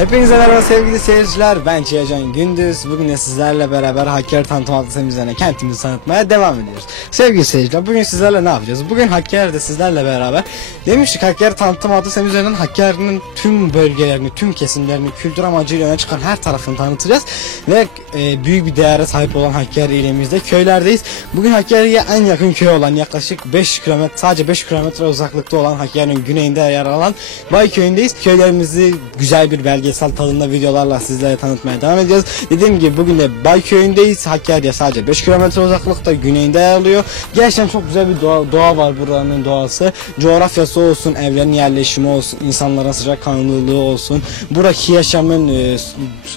Hepinize merhaba sevgili seyirciler, ben Cihacan Gündüz. Bugün de sizlerle beraber Hakkari Tanıtım adlı semizlerine kentimizi tanıtmaya devam ediyoruz. Sevgili seyirciler, bugün sizlerle ne yapacağız? Bugün Hakkari'de sizlerle beraber demiştik, Hakkari Tanıtım adlı semizlerinin Hakkari'nin tüm bölgelerini, tüm kesimlerini, kültür amacıyla öne çıkan her tarafını tanıtacağız. Ve büyük bir değere sahip olan Hakkari ilimizde köylerdeyiz. Bugün Hakkari'ye en yakın köy olan, yaklaşık 5 kilometre, sadece 5 kilometre uzaklıkta olan Hakkari'nin güneyinde yer alan Bay köyündeyiz. Köylerimizi güzel bir belgesel tadında videolarla sizlere tanıtmaya devam edeceğiz. Dediğim gibi bugün de Bay köyündeyiz. Hakkari'ye sadece 5 kilometre uzaklıkta, güneyinde yer alıyor. Gerçekten çok güzel bir doğa var buranın doğası. Coğrafyası olsun, evlerin yerleşimi olsun, insanların sıcakkanlılığı olsun, buradaki yaşamın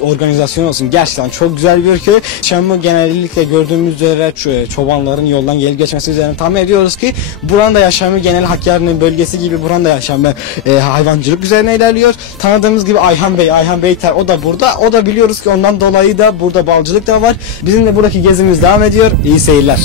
organizasyonu olsun. Gerçekten çok güzel bir köy. Yaşamı genellikle gördüğümüz üzere çobanların yoldan gelip geçmesi üzerine tahmin ediyoruz ki buranın da yaşamı genel Hakkari'nin bölgesi gibi buranın da yaşamı hayvancılık üzerine ilerliyor. Tanıdığımız gibi Ayhan Beyter, o da burada. O da biliyoruz ki ondan dolayı da burada balcılık da var. Bizim de buradaki gezimiz devam ediyor. İyi seyirler.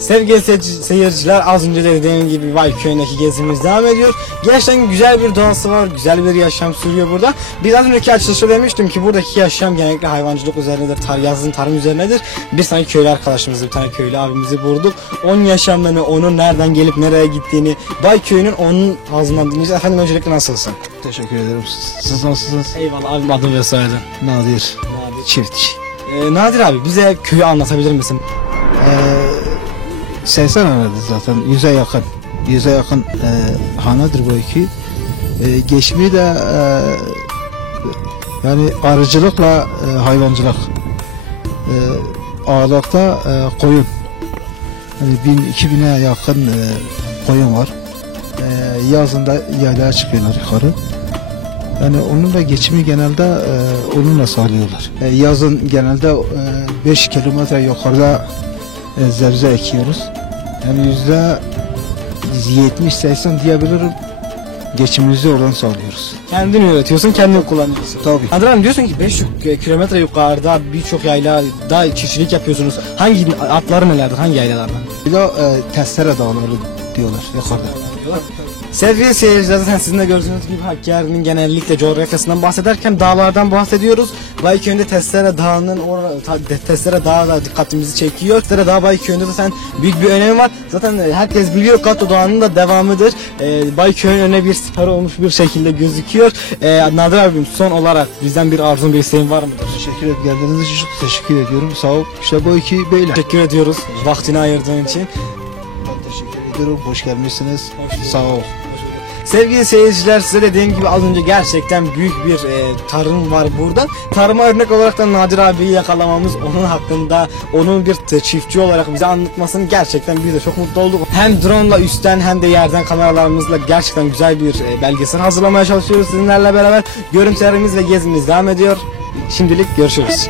Sevgili seyirciler, az önce de dediğim gibi Bay köyündeki gezimiz devam ediyor. Gerçekten güzel bir doğası var, güzel bir yaşam sürüyor burada. Biz az önceki açılışta demiştim ki buradaki yaşam genellikle hayvancılık üzerinedir, yazın tarım üzerinedir. Bir tane köylü arkadaşımızı, bir tane köylü abimizi bulduk. Onun yaşamlarını, onun nereden gelip nereye gittiğini, Bay köyünün onun ağzından dinleyeceğiz. Efendim, öncelikle nasılsın? Teşekkür ederim. Siz nasılsınız? Eyvallah abim, adım ve soyadı. Nadir. Çiftçi. Nadir abi, bize köyü anlatabilir misin? 80 aradı zaten. 100'e yakın hanadır bu iki. Geçmeyi de yani arıcılıkla hayvancılık. Ağırlıkta koyun. Yani 1000-2000'e yakın koyun var. Yazında yaylaya çıkıyorlar yukarı. Yani onun da geçimi genelde onunla sağlıyorlar. Yazın genelde 5 kilometre yukarıda zebze ekiyoruz. Yani %70-80 diyebilirim. Geçimimizi oradan sağlıyoruz. Kendin üretiyorsun, kendin kullanıyorsun. Tabii. Adnan, diyorsun ki 5 kilometre yukarıda birçok yaylada çiftçilik yapıyorsunuz. Hangi atları nelerdir, hangi yaylalardan? Bir de testere dağları diyorlar yukarıda. Sevgili seyirciler, zaten sizin de gördüğünüz gibi Hakkari'nin genellikle coğrafyasından bahsederken dağlardan bahsediyoruz. Bayköy'ünde Testere Dağı'nın Testere Dağı da dikkatimizi çekiyor. Testere Dağı Bayköy'ünde zaten büyük bir önemi var. Zaten herkes biliyor, Katto Dağı'nın da devamıdır. Bayköy'ün önüne bir siper olmuş bir şekilde gözüküyor. Nadir abim, son olarak bizden bir arzun, bir isteğin var mıdır? Teşekkür ederim. Geldiğiniz için çok teşekkür ediyorum. Sağ ol. İşte bu iki böyle. Teşekkür ediyoruz vaktini ayırdığın için. Ben teşekkür ediyorum. Hoş gelmişsiniz. Sağ ol. Sevgili seyirciler, size dediğim gibi az önce gerçekten büyük bir tarım var burada. Tarıma örnek olarak da Nadir abiyi yakalamamız, onun hakkında, onun bir çiftçi olarak bize anlatmasını gerçekten biz de çok mutlu olduk. Hem drone'la üstten hem de yerden kameralarımızla gerçekten güzel bir belgesel hazırlamaya çalışıyoruz sizinlerle beraber. Görüntülerimiz ve gezimiz devam ediyor. Şimdilik görüşürüz.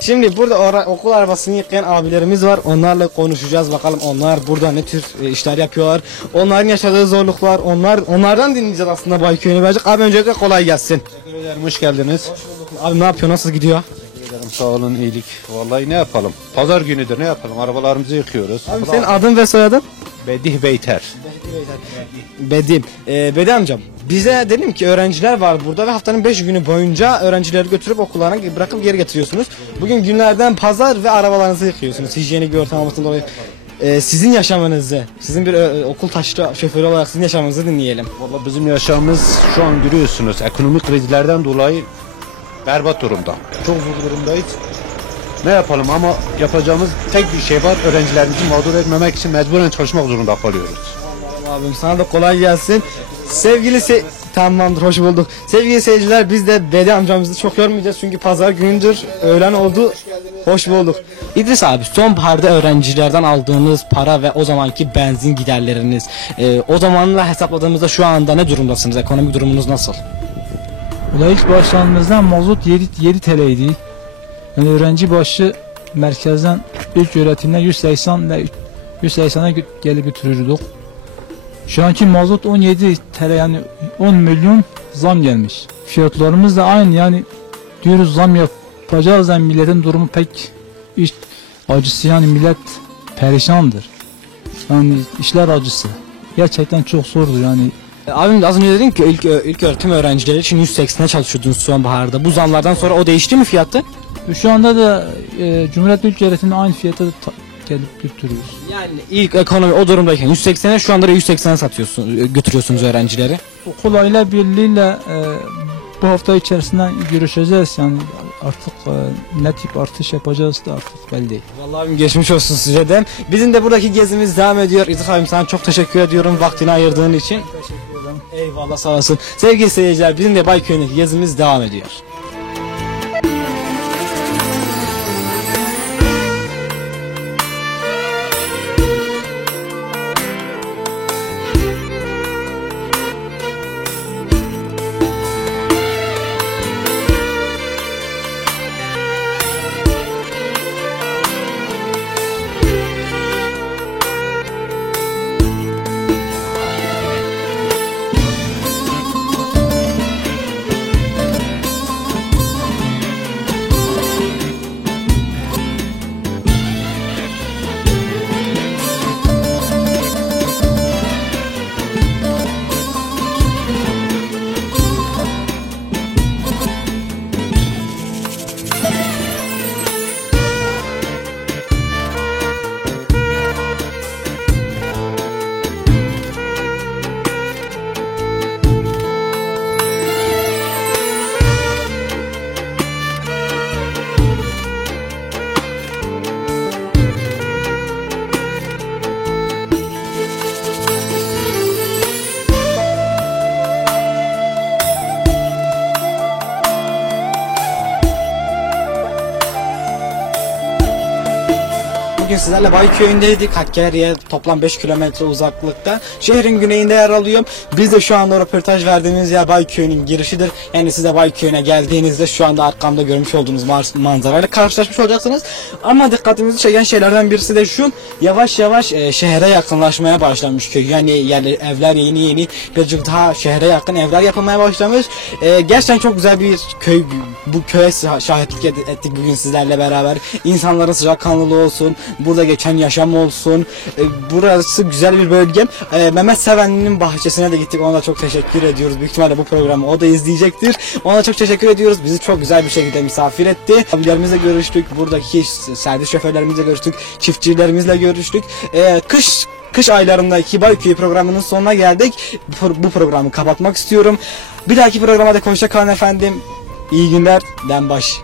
Şimdi burada okul arabasını yıkayan abilerimiz var. Onlarla konuşacağız. Bakalım onlar burada ne tür işler yapıyorlar. Onların yaşadığı zorluklar. Onlardan dinleyeceğiz aslında Bayköy'ünü birazcık. Abi öncelikle kolay gelsin. Teşekkür ederim. Hoş geldiniz. Abi ne yapıyor? Nasıl gidiyor? sağ olun, iyilik. Vallahi ne yapalım? Pazar günüdür, ne yapalım? Arabalarımızı yıkıyoruz. Abi senin adın ve soyadın? Bedih Beyter. Bedim. Bedi amcam, bize dedim ki öğrenciler var burada ve haftanın 5 günü boyunca öğrencileri götürüp okullarına bırakıp geri getiriyorsunuz. Bugün günlerden pazar ve arabalarınızı yıkıyorsunuz. Hijyenik bir ortam olmasından dolayı. Sizin yaşamınızı, sizin bir okul taşıtı şoförü olarak sizin yaşamınızı dinleyelim. Vallahi bizim yaşamımız şu an görüyorsunuz. Ekonomik krizlerden dolayı berbat durumda. Çok zor durumdayız. Ne yapalım ama yapacağımız tek bir şey var. Öğrencilerimizi mağdur etmemek için mecburen çalışmak zorunda kalıyoruz. Abim sana da kolay gelsin. Tamamdır, hoş bulduk. Sevgili seyirciler, biz de Bedi amcamızı çok yormayacağız çünkü pazar günüdür, öğlen oldu. Hoş bulduk. İdris abi, sonbaharda öğrencilerden aldığınız para ve o zamanki benzin giderleriniz, o zamanla hesapladığımızda şu anda ne durumdasınız? Ekonomik durumunuz nasıl? Ola ilk başlandığımızda mazot 7 TL'ydi. Yani öğrenci başı merkezden ilk öğretimden 180'e gelip götürürdük. Şu anki mazot 17 TL, yani 10 milyon zam gelmiş. Fiyatlarımız da aynı, yani diyoruz zam yapacağız, yani milletin durumu pek iş acısı, yani millet perişandır. Yani işler acısı. Gerçekten çok zordur yani. Abim az önce dedin ki ilk öğretim öğrencileri için 180'e çalışıyordunuz sonbaharda. Bu zamlardan sonra o değişti mi fiyatı? Şu anda da Cumhuriyet Ülke'nin aynı fiyata gelip götürüyoruz. Yani ilk ekonomi o durumdayken 180'e, şu anda da 180'e götürüyorsunuz öğrencileri. Okul aile birliğiyle bu hafta içerisinde görüşeceğiz, yani artık ne tip artış yapacağız da artık belli değil. Vallahi abim geçmiş olsun size de. Bizim de buradaki gezimiz devam ediyor. İdris abim, sana çok teşekkür ediyorum vaktini ayırdığın için. Teşekkür ederim. Eyvallah, sağ olasın. Sevgili seyirciler, bizim de Bayköy'deki gezimiz devam ediyor. Bugün sizlerle Bayköy'ündeydik. Hakkari'ye toplam 5 kilometre uzaklıkta. Şehrin güneyinde yer alıyor. Biz de şu anda röportaj verdiğimiz yer Bayköy'ün girişidir. Yani siz de Bayköy'üne geldiğinizde şu anda arkamda görmüş olduğunuz manzarayla karşılaşmış olacaksınız. Ama dikkatimizi çeken şeylerden birisi de şu: yavaş yavaş şehre yakınlaşmaya başlamış köy. Yani evler yeni birazcık daha şehre yakın evler yapılmaya başlamış. Gerçekten çok güzel bir köy. Bu köye şahitlik ettik bugün sizlerle beraber. İnsanların sıcakkanlılığı olsun, burada geçen yaşam olsun. Burası güzel bir bölge. Mehmet Sevenli'nin bahçesine de gittik. Ona da çok teşekkür ediyoruz. Büyük ihtimalle bu programı o da izleyecektir. Ona çok teşekkür ediyoruz. Bizi çok güzel bir şekilde misafir etti. Abilerimizle görüştük. Buradaki servis şoförlerimizle görüştük. Çiftçilerimizle görüştük. Kış aylarındaki Bayköy programının sonuna geldik. Bu programı kapatmak istiyorum. Bir dahaki programda hoşça kalın efendim. İyi günler. Denbaş.